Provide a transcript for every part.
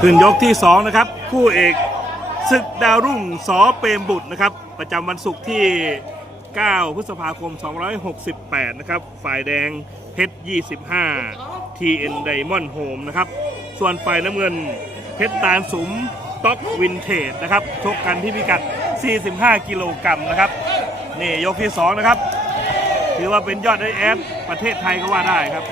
ขึ้นยกที่ 2 นะครับ คู่เอกศึกดาวรุ่งสอเปรมบุตรนะครับ ประจำวันศุกร์ที่ 9 พฤษภาคม 268 นะครับ ฝ่ายแดงเพชร 25 TN Diamond Home นะครับ ส่วนฝ่ายน้ำเงินเพชรตาลสุมต็อกวินเทจนะครับ ชกกันที่พิกัด 45 กิโลกรัมนะครับ นี่ยกที่ 2 นะครับ ถือว่าเป็นยอดไอแอฟประเทศไทยก็ว่าได้ครับ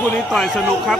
คู่นี้ต่อยสนุกครับ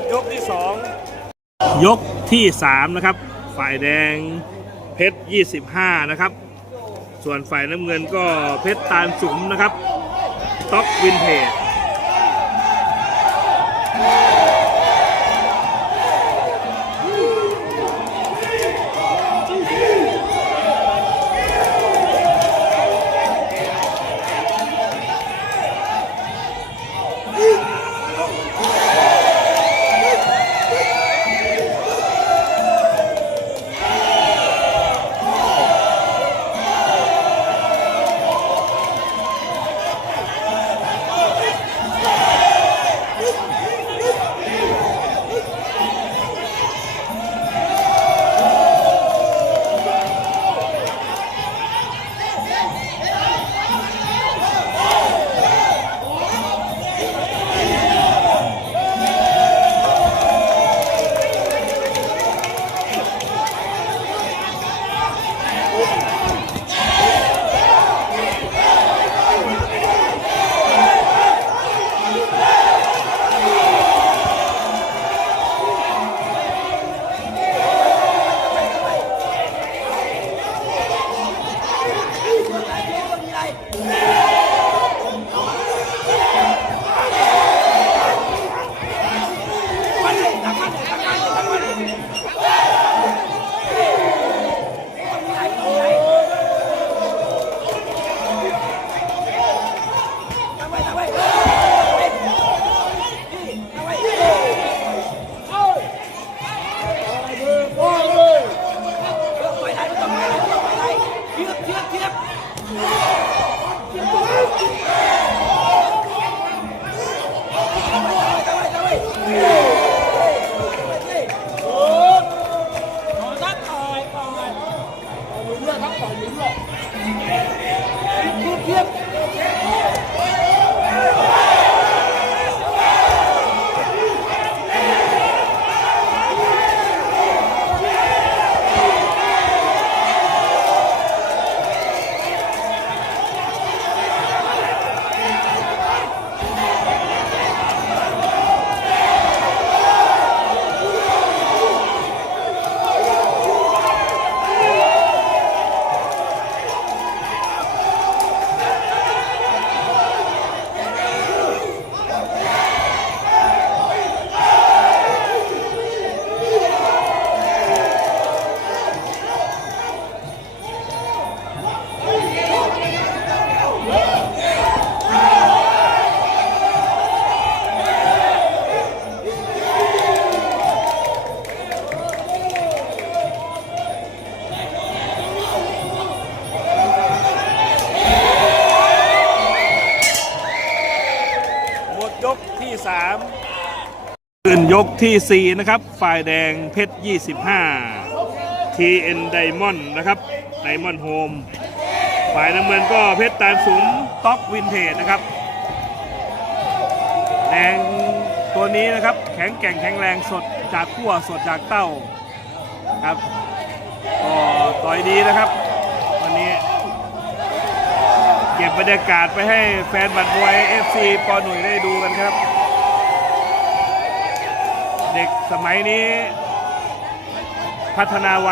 ดยกที่ 2 ยกที่ 3 นะครับ ฝ่ายแดงเพชร 25 นะครับ ส่วนฝ่ายน้ำเงินก็เพชรตาลสุมนะครับ ต็อกวินเทจ นยกที่ 4 นะครับ ฝ่ายแดงเพชร 25 TN Diamond นะครับ Diamond Home ฝ่ายน้ำเงินก็เพชรตาลสุมต็อกวินเทจนะครับ แดงตัวนี้นะครับ แข็งแกร่งแข็งแรงสดจากขั้วสดจากเต้าครับก็ต่อยดีนะครับ วันนี้ เก็บบรรยากาศไปให้แฟนบัตรมวย FC ปอหนุ่ยได้ดูกันครับ ด็กสมัยนี้พัฒนาไว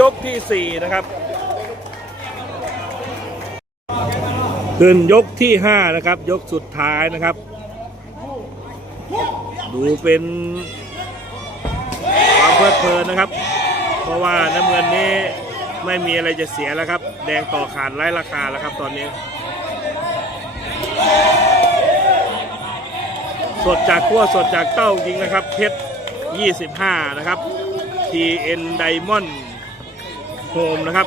ยกที่ 4 นะครับ ขึ้นยกที่ 5 นะครับ ยกสุดท้ายนะครับ ดูเป็นความเพลิดเพลินนะครับ เพราะว่าน้ำเงินนี้ไม่มีอะไรจะเสียแล้วครับ แดงต่อขาดไร้ราคาแล้วครับตอนนี้ สดจากขั้วสดจากเต้าจริงนะครับ เพชร 25 นะครับ TN Diamond ผมนะครับ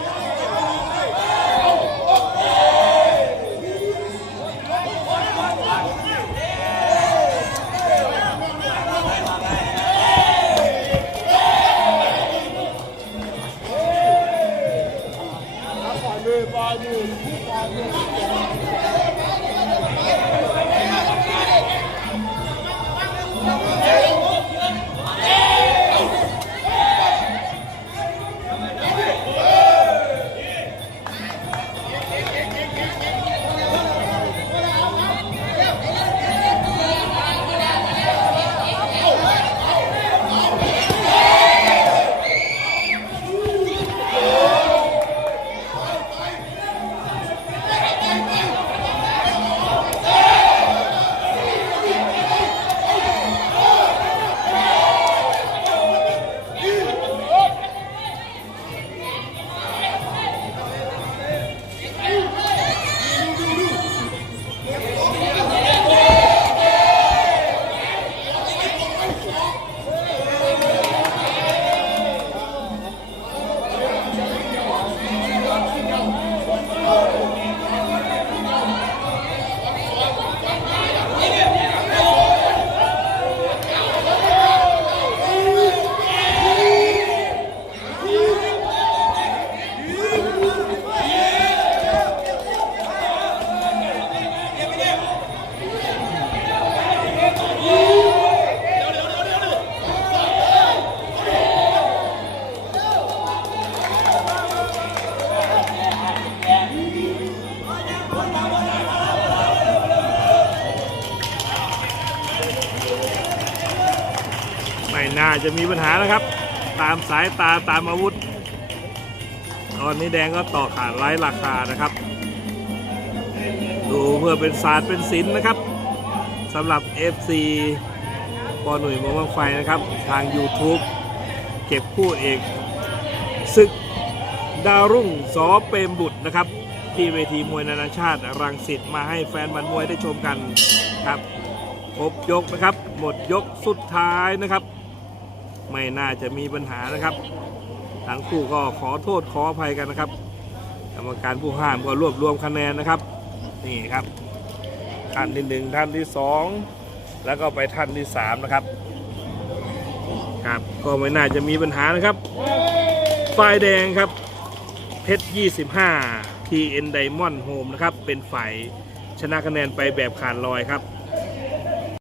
จะมีปัญหานะครับ ตามสายตาตามอาวุธ ตอนนี้แดงก็ต่อขาดไร้ราคานะครับ ดูเพื่อเป็นศาสตร์เป็นศิลป์นะครับสำหรับ FC ปอหนุ่ยมองบางไฟนะครับ ทาง YouTube เก็บคู่เอกศึกดาวรุ่งสอเปรมบุตรนะครับ ที่เวทีมวยนานาชาติรังสิตมาให้แฟนบันมวยได้ชมกันครับครบยกนะครับ หมดยกสุดท้ายนะครับ ไม่น่าจะมีปัญหานะครับทั้งคู่ก็ขอโทษขออภัยกันนะครับ กรรมการผู้ห้ามก็รวบรวมคะแนนนะครับ นี่ครับท่านที่หนึ่งท่านที่สองแล้วก็ไปท่านที่สามนะครับครับก็ไม่น่าจะมีปัญหานะครับฝ่ายแดงครับ เพชร 25 TN Diamond Home นะครับ เป็นฝ่ายชนะคะแนนไปแบบขาดลอยครับ